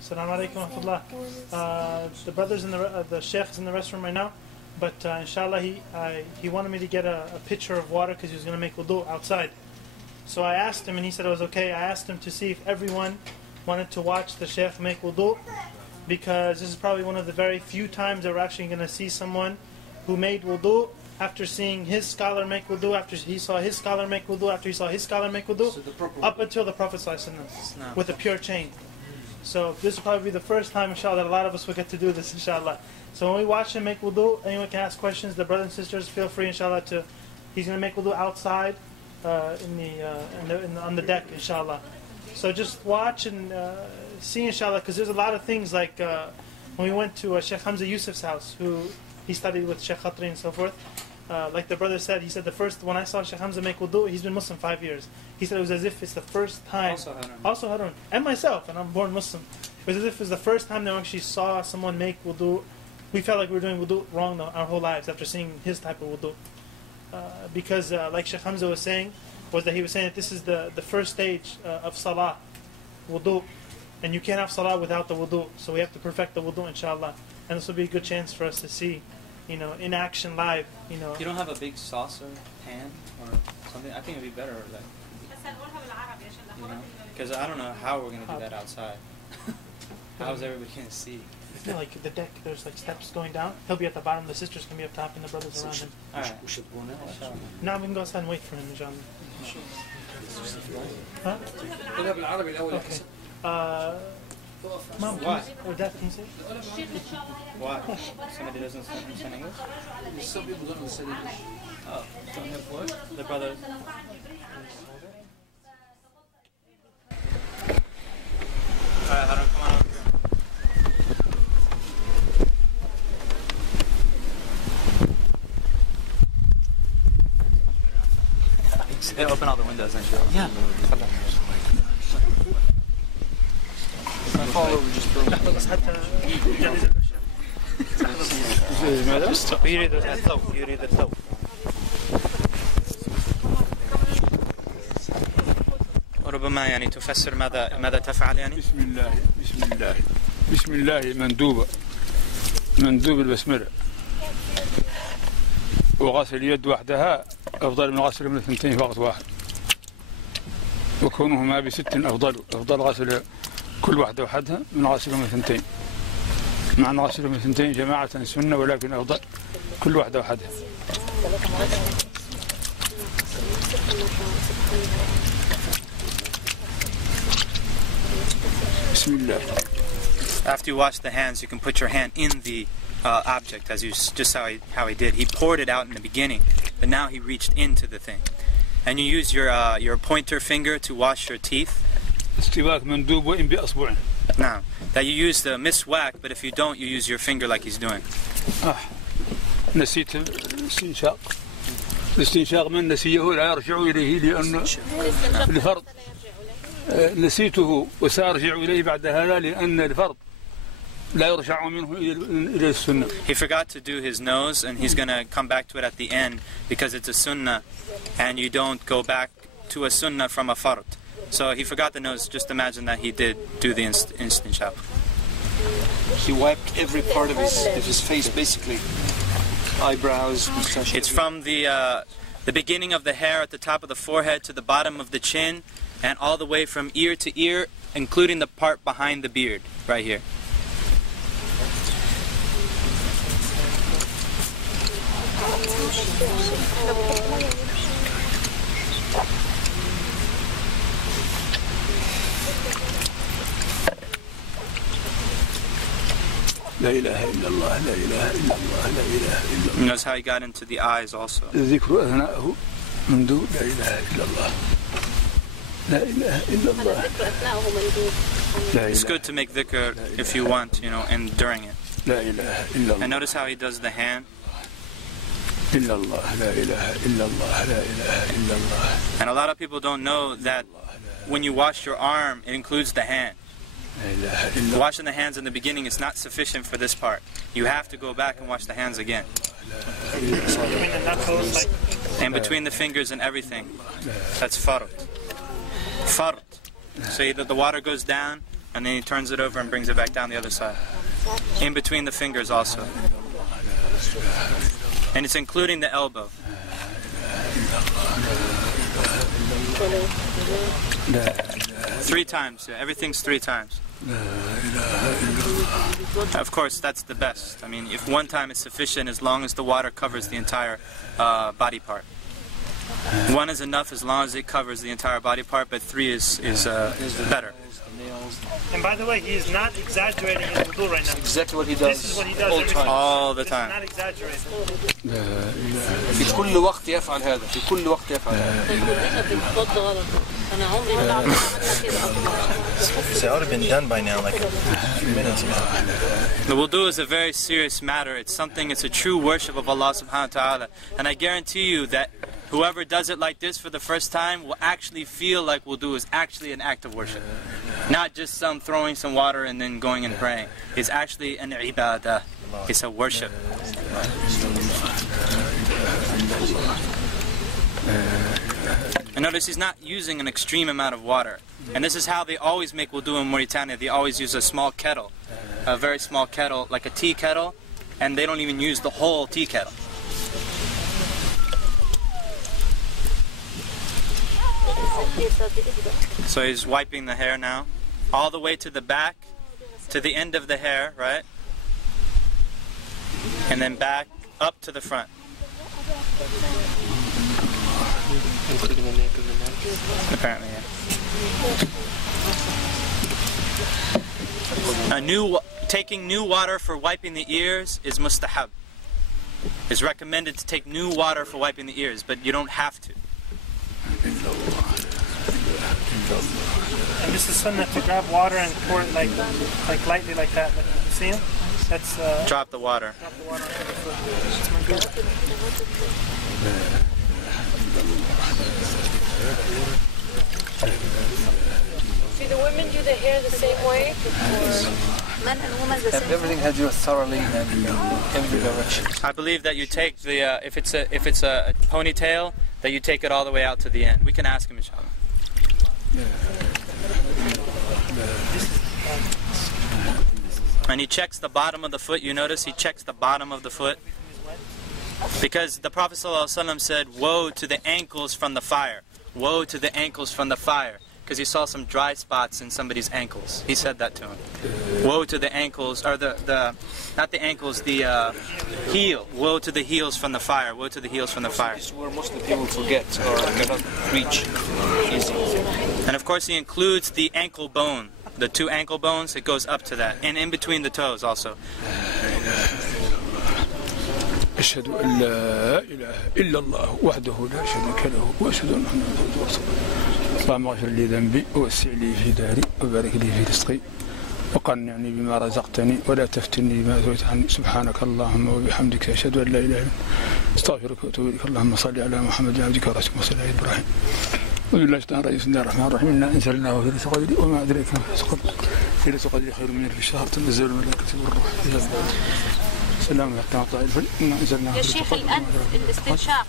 Assalamu alaikum wa rahmatullah. The brothers in the Shaykh is in the restroom right now, but inshallah he wanted me to get a pitcher of water because he was going to make wudu outside. So I asked him and he said it was okay. I asked him to see if everyone wanted to watch the Shaykh make wudu, because this is probably one of the very few times that we're actually going to see someone who made wudu after seeing his scholar make wudu, after he saw his scholar make wudu, after he saw his scholar make wudu, up until the Prophet ﷺ with a pure chain. So this will probably be the first time, inshallah, that a lot of us will get to do this, inshallah. So when we watch him make wudu, anyone can ask questions. The brothers and sisters, feel free, inshallah, he's going to make wudu outside on the deck, inshallah. So just watch and see, inshallah, because there's a lot of things like when we went to Shaykh Hamza Yusuf's house, who he studied with Shaykh Khatri and so forth. Like the brother said, he said when I saw Shaykh Hamza make wudu, he's been Muslim 5 years. He said it was as if it's the first time. Also Harun. And myself, and I'm born Muslim. It was as if it was the first time that we actually saw someone make wudu. We felt like we were doing wudu wrong our whole lives after seeing his type of wudu. Because like Shaykh Hamza was saying, he was saying that this is the first stage of salah, wudu. And you can't have salah without the wudu. So we have to perfect the wudu, inshallah. And this will be a good chance for us to see, in action live, You don't have a big saucer, pan, or something? I think it'd be better, like, because I don't know how we're going to do that outside. How's everybody going to see? Yeah, like the deck, there's like steps going down. He'll be at the bottom, the sisters can be up top, and the brothers around him. Alright. Now we can go outside and wait for him, inshallah. Huh? Okay. Mom, why? Or Dad, can you say? Why? Somebody doesn't understand English? Some people don't understand English. Oh, don't have what? The brothers. Alright, Harun, come on over here. Open all the windows and show. Yeah. يريد الثوب وربما يعني تفسر ماذا تفعل يعني. بسم الله مندوب البسملة، وغسل اليد وحدها أفضل من غسل من الثنتين في وقت واحد، وكونهما بست أفضل غسل كل واحدة وحدها من غسل من الثنتين، مع أن غسل من الثنتين جماعة سنة، ولكن أفضل كل واحدة وحدها. بسم الله. After you wash the hands, you can put your hand in the object, as just how he did. He poured it out in the beginning, but now he reached into the thing. And you use your pointer finger to wash your teeth. Now, that you use the miswak, but if you don't, you use your finger like he's doing. نسيت الاستنشاق من نسيه لا يرجع إليه لأنه الفرض نسيته وسأرجع إليه بعد هذا لأن الفرض لا يرجع منه إلى السنة. He forgot to do his nose, and he's going to come back to it at the end because it's a sunnah, and you don't go back to a sunnah from a fard. So he forgot the nose. Just imagine that he did do the istinshaq. He wiped every part of his face, basically. Eyebrows, mustache. It's from the beginning of the hair at the top of the forehead to the bottom of the chin, and all the way from ear to ear, including the part behind the beard, right here. لا إله إلا الله لا إله إلا الله لا إله إلا الله. Notice how he got into the eyes also. ذكر أثناءه منذ لا إله إلا الله لا إله إلا الله. It's good to make dhikr if you want, and during it. لا إله إلا الله. And notice how he does the hand. إلا الله لا إله إلا الله لا إله إلا الله. And a lot of people don't know that when you wash your arm, it includes the hand. Washing the hands in the beginning is not sufficient for this part. You have to go back and wash the hands again. And between the fingers and everything. That's fard. Fard. So the water goes down, and then he turns it over and brings it back down the other side. In between the fingers also. And it's including the elbow. 3 times, yeah, everything's 3 times. Of course, that's the best. I mean, if 1 time is sufficient, as long as the water covers the entire body part. 1 is enough as long as it covers the entire body part, but 3 is better. And by the way, he is not exaggerating his wudu right now. Exactly what he does. This is what he does all the time. Not exaggerating. في كل وقت يفعل هذا. في كل وقت يفعل هذا. It ought to have been done by now, like a few minutes ago. The wudu is a very serious matter. It's something, it's a true worship of Allah subhanahu wa ta'ala. And I guarantee you that whoever does it like this for the first time will actually feel like wudu is actually an act of worship. Not just some throwing some water and then going and praying. It's actually an ibadah. It's a worship. And notice he's not using an extreme amount of water. And this is how they always make wudu in Mauritania. They always use a small kettle, a very small kettle, like a tea kettle, and they don't even use the whole tea kettle. So he's wiping the hair now, all the way to the back, to the end of the hair, right? And then back up to the front. Apparently, yeah. Taking new water for wiping the ears is mustahab. It's recommended to take new water for wiping the ears, but you don't have to. And this is sunnah to grab water and pour it like lightly like that. Like, you see him? That's drop the water. Drop the water onto the foot. Do the women do the hair the same way? Men and women the same. Everything has to do thoroughly and in every direction. I believe that you take the if it's a ponytail, that you take it all the way out to the end. We can ask him, inshallah. And he checks the bottom of the foot. You notice he checks the bottom of the foot, because the Prophet ﷺ said, "Woe to the ankles from the fire! Woe to the ankles from the fire!" Because he saw some dry spots in somebody's ankles. He said that to him. Woe to the ankles, or not the ankles, the heel. Woe to the heels from the fire. Woe to the heels from the fire. This is where most of the people forget or cannot reach easily. And of course he includes the ankle bone, the 2 ankle bones. It goes up to that, and in between the toes also. أشهد أن لا إله إلا الله وحده لا شريك له وأشهد أن محمدا عبده ورسوله. اللهم اغفر لي ذنبي ووسع لي في داري وبارك لي في رزقي وقنعني بما رزقتني ولا تفتني بما أثرت عني. سبحانك اللهم وبحمدك أشهد أن لا إله إلا أنت أستغفرك وأتوب إليك. اللهم صل على محمد عبدك ورسولك وصل على إبراهيم. وبالله الرئيس الله الرحمن الرحيم. إنا أنزلناه في ليلة القدر وما أدريك ما في ليلة القدر خير من ألف شهر تنزل الملائكة والروح فيها. سلام عليكم ورحمة الله. يا شيخ الأنف الاستنشاق.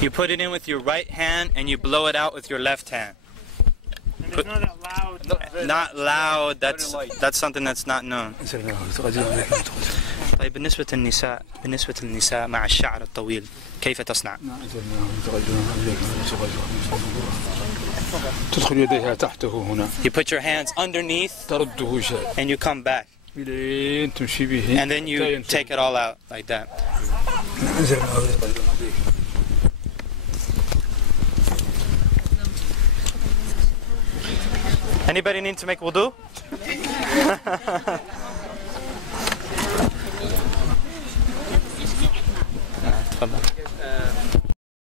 You put it in with your right hand and you blow it out with your left hand. And it's not that loud. Not loud. That's something that's not known. طيب بالنسبة للنساء مع الشعر الطويل كيف تصنع؟ تدخل يديها تحته هنا. You put your hands underneath ترده شيء. and you come back. تمشي به. And then you take it all out like that. Anybody need to make wudu?